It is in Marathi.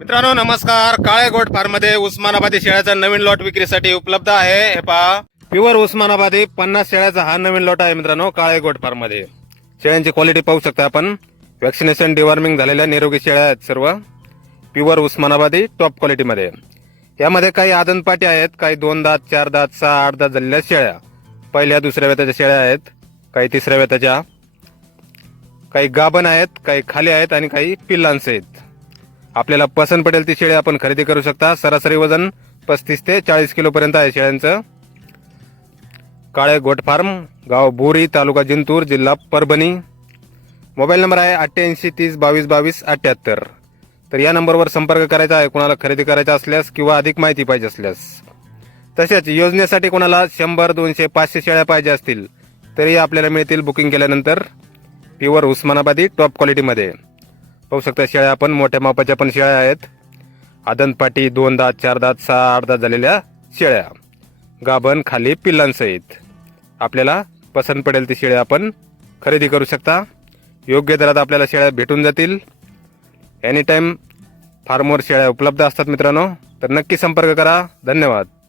मित्रांनो नमस्कार. काळे गोट उस्मानाबादी शेळ्याचा नवीन लॉट विक्रीसाठी उपलब्ध आहे. हे पहा. प्युअर उस्मानाबादी पन्नास शेळ्याचा हा नवीन लॉट आहे मित्रांनो काळे गोट शेळ्यांची क्वालिटी पाहू शकता आपण. वॅक्सिनेशन डिवॉर्मिंग झालेल्या निरोगी शेळ्या आहेत सर्व. प्युअर उस्मानाबादी टॉप क्वालिटीमध्ये यामध्ये काही आदनपाटी आहेत. काही दोन दात चार दात सहा आठ दात झालेल्या शेळ्या. पहिल्या दुसऱ्या वेताच्या शेळ्या आहेत. काही तिसऱ्या वेताच्या काही गाभण आहेत काही खाली आहेत आणि काही पिल्लांचे आहेत. आपल्याला पसंत पडेल ती शेळी आपण खरेदी करू शकता. सरासरी वजन पस्तीस ते चाळीस किलोपर्यंत आहे शेळ्यांचं. काळे गोट फार्म गाव बोरी तालुका जिंतूर जिल्हा परभणी. मोबाईल नंबर आहे अठ्ठ्याऐंशी तीस बावीस बावीस अठ्ठ्याहत्तर. तर या नंबरवर संपर्क करायचा आहे कोणाला खरेदी करायचा असल्यास किंवा अधिक माहिती पाहिजे असल्यास. तसेच योजनेसाठी कोणाला शंभर दोनशे पाचशे शेळ्या पाहिजे असतील तरी आपल्याला मिळतील बुकिंग केल्यानंतर. प्युअर उस्मानाबादी टॉप क्वालिटीमध्ये. पाहू शकता शेळ्या आपण मोठ्या मापाच्या पण शेळ्या आहेत. आदनपाटी दोन दात चार दात सहा आठ दात झालेल्या शेळ्या. गाभण खाली पिल्लांसहित आपल्याला पसंत पडेल ती शेळ्या आपण खरेदी करू शकता. योग्य दरात आपल्याला शेळ्या भेटून जातील. एनी टाईम फार्मवर शेळ्या उपलब्ध असतात मित्रांनो तर नक्की संपर्क करा. धन्यवाद.